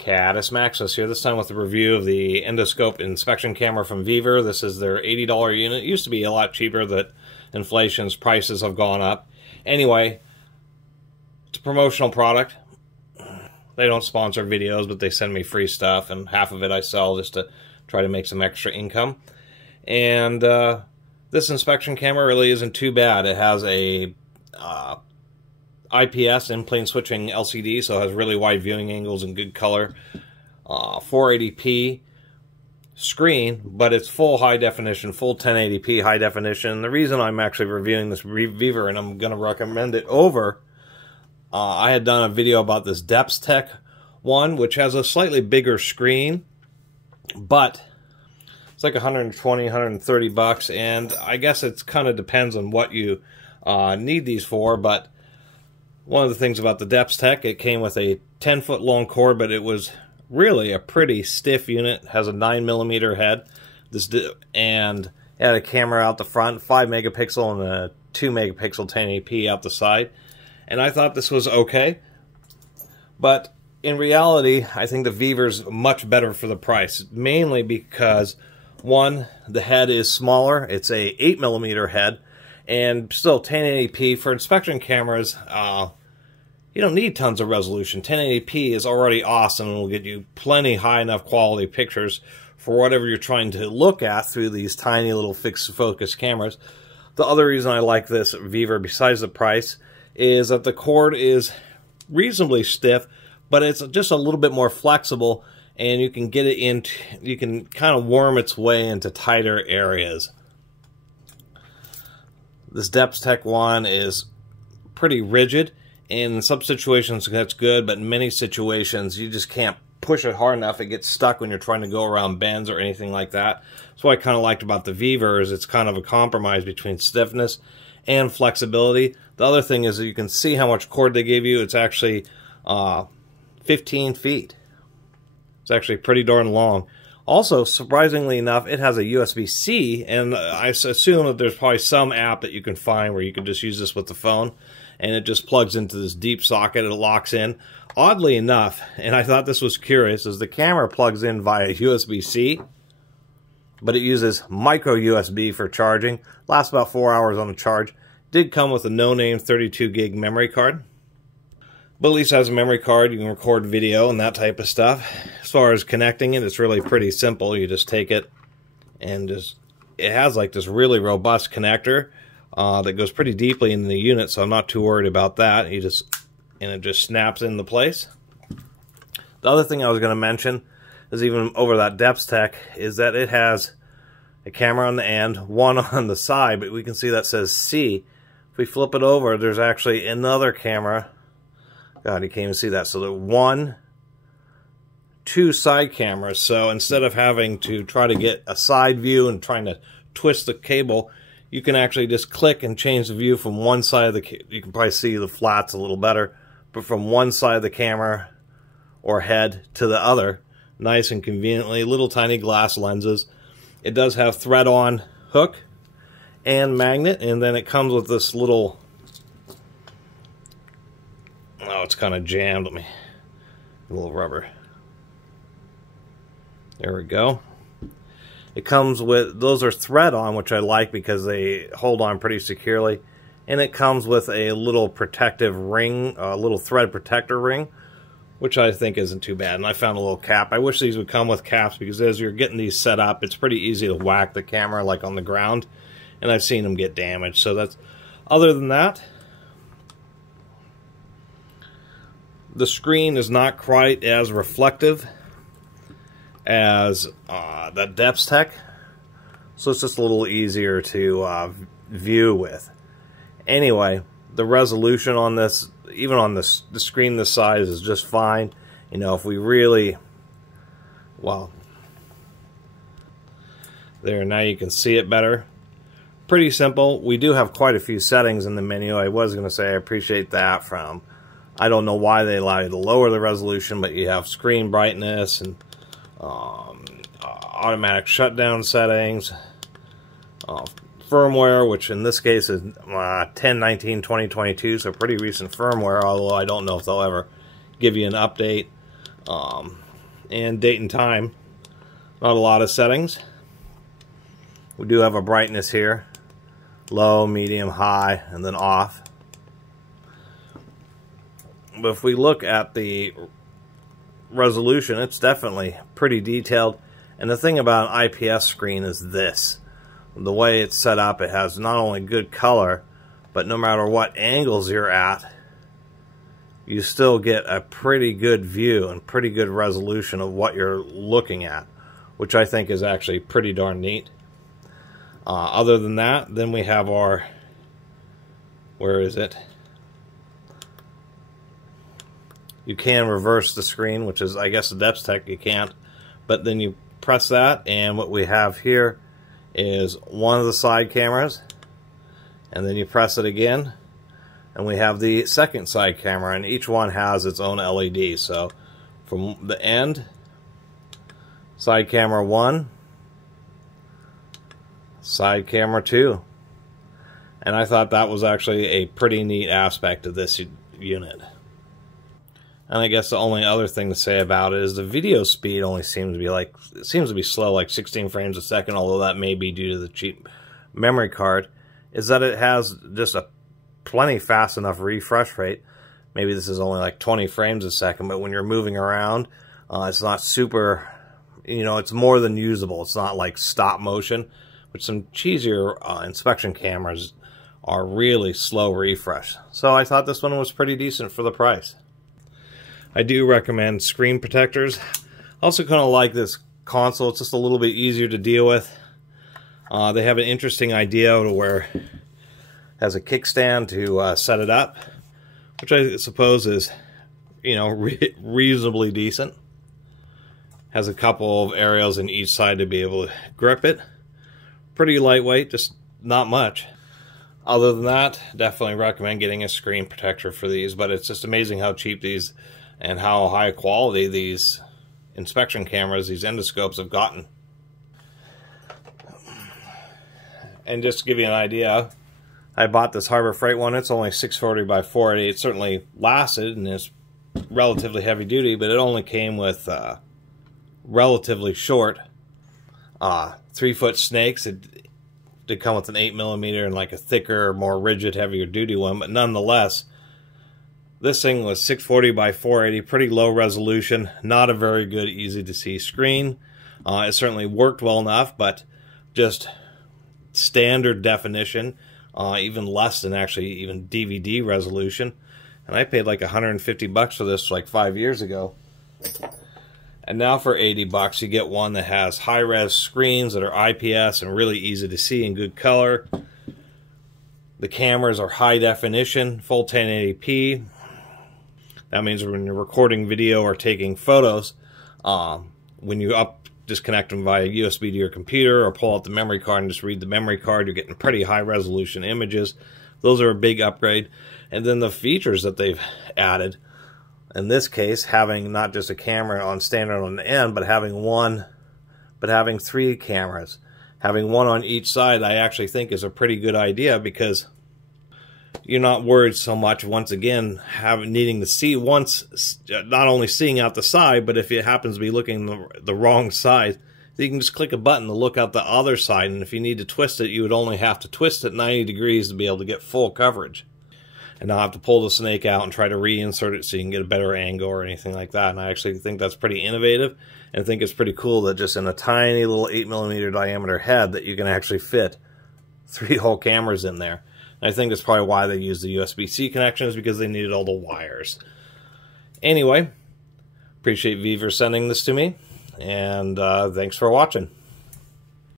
Catus Maximus here, this time with a review of the endoscope inspection camera from Vevor. This is their $80 unit. It used to be a lot cheaper, that inflation's prices have gone up. Anyway, it's a promotional product. They don't sponsor videos, but they send me free stuff, and half of it I sell just to try to make some extra income. And this inspection camera really isn't too bad. It has a IPS, in-plane switching LCD, so it has really wide viewing angles and good color. 480p screen, but it's full high definition, full 1080p high definition. The reason I'm actually reviewing this Vevor and I'm going to recommend it over, I had done a video about this Depth Tech one, which has a slightly bigger screen, but it's like 120, 130 bucks, and I guess it kind of depends on what you need these for. But one of the things about the Depth Tech, it came with a 10-foot long cord, but it was really a pretty stiff unit. It has a 9mm head, and it had a camera out the front, 5 megapixel and a 2 megapixel 1080p out the side. And I thought this was okay, but in reality, I think the Vevor's much better for the price, mainly because, one, the head is smaller. It's a 8mm head, and still 1080p for inspection cameras. You don't need tons of resolution. 1080p is already awesome and will get you plenty high enough quality pictures for whatever you're trying to look at through these tiny little fixed focus cameras. The other reason I like this Vevor, besides the price, is that the cord is reasonably stiff, but it's just a little bit more flexible, and you can get it into, you can kind of worm its way into tighter areas. This Depth Tech one is pretty rigid. In some situations that's good, but in many situations you just can't push it hard enough. It gets stuck when you're trying to go around bends or anything like that. That's what I kind of liked about the Vevor, is it's kind of a compromise between stiffness and flexibility. The other thing is that you can see how much cord they gave you. It's actually 15 feet. It's actually pretty darn long. Also, surprisingly enough, it has a USB-C, and I assume that there's probably some app that you can find where you can just use this with the phone, and it just plugs into this deep socket. It locks in. Oddly enough, and I thought this was curious, is the camera plugs in via USB-C, but it uses micro USB for charging. Lasts about 4 hours on the charge. Did come with a no-name 32 gig memory card, but at least it has a memory card. You can record video and that type of stuff. As far as connecting it, it's really pretty simple. You just take it and it has like this really robust connector that goes pretty deeply into the unit, so I'm not too worried about that. And it just snaps into place. The other thing I was going to mention is, even over that Depth Tech, is that it has a camera on the end, one on the side, but we can see that says C. If we flip it over, there's actually another camera. God, you can't even see that. So there two side cameras. So instead of having to try to get a side view and trying to twist the cable, you can actually just click and change the view from one side of the, you can probably see the flats a little better, but from one side of the camera or head to the other, nice and conveniently. Little tiny glass lenses. It does have thread-on hook and magnet, and then it comes with this little, oh, it's kind of jammed. Let me, a little rubber. There we go. It comes with, those are thread-on, which I like because they hold on pretty securely. And it comes with a little protective ring, a little thread protector ring, which I think isn't too bad. And I found a little cap. I wish these would come with caps, because as you're getting these set up, it's pretty easy to whack the camera like on the ground. And I've seen them get damaged. So that's, other than that, the screen is not quite as reflective as that Depth Tech, so it's just a little easier to view with. Anyway, the resolution on this, even on the screen this size, is just fine. You know, if we really, well, there, now you can see it better. Pretty simple. We do have quite a few settings in the menu. I was going to say I appreciate that from, I don't know why they allow you to lower the resolution, but you have screen brightness and automatic shutdown settings, firmware, which in this case is 10/19/2022, so pretty recent firmware, although I don't know if they'll ever give you an update. and date and time. Not a lot of settings. We do have a brightness here. Low, medium, high, and then off. But if we look at the resolution, it's definitely pretty detailed. And the thing about an IPS screen is this. The way it's set up, it has not only good color, but no matter what angles you're at, you still get a pretty good view and pretty good resolution of what you're looking at, which I think is actually pretty darn neat. Other than that, then we have our, where is it? You can reverse the screen, which is, I guess, the depth tech you can't. But then you press that, and what we have here is one of the side cameras. And then you press it again, and we have the second side camera, and each one has its own LED. So from the end, side camera 1, side camera 2. And I thought that was actually a pretty neat aspect of this unit. And I guess the only other thing to say about it is the video speed only seems to be slow, like 16 frames a second, although that may be due to the cheap memory card, is that it has just a plenty fast enough refresh rate. Maybe this is only like 20 frames a second, but when you're moving around, it's not super, you know, it's more than usable. It's not like stop motion, which some cheesier inspection cameras are really slow refresh. So I thought this one was pretty decent for the price. I do recommend screen protectors. Also kind of like this console. It's just a little bit easier to deal with. They have an interesting idea to where it has a kickstand to set it up, which I suppose is, you know, reasonably decent. Has a couple of areas in each side to be able to grip it. Pretty lightweight, just not much. Other than that, definitely recommend getting a screen protector for these, but it's just amazing how cheap these and how high quality these inspection cameras, these endoscopes, have gotten. And just to give you an idea, I bought this Harbor Freight one. It's only 640 by 480. It certainly lasted and is relatively heavy duty, but it only came with relatively short 3-foot snakes. It did come with an 8mm and like a thicker, more rigid, heavier duty one, but nonetheless, this thing was 640 by 480, pretty low resolution, not a very good, easy to see screen. It certainly worked well enough, but just standard definition, even less than actually even DVD resolution. And I paid like $150 for this like 5 years ago. And now for $80, you get one that has high-res screens that are IPS and really easy to see in good color. The cameras are high definition, full 1080p. That means when you're recording video or taking photos, when you disconnect them via USB to your computer or pull out the memory card and just read the memory card, you're getting pretty high resolution images. Those are a big upgrade. And then the features that they've added, in this case, having not just a camera on standard on the end, but having 3 cameras. Having one on each side, I actually think is a pretty good idea, because you're not worried so much, once again, needing to see not only seeing out the side, but if it happens to be looking the wrong side, you can just click a button to look out the other side, and if you need to twist it, you would only have to twist it 90 degrees to be able to get full coverage. And not have to pull the snake out and try to reinsert it so you can get a better angle or anything like that. And I actually think that's pretty innovative, and I think it's pretty cool that just in a tiny little 8mm diameter head that you can actually fit 3 whole cameras in there. And I think that's probably why they use the USB-C connections, because they needed all the wires. Anyway, appreciate Vevor sending this to me, and thanks for watching.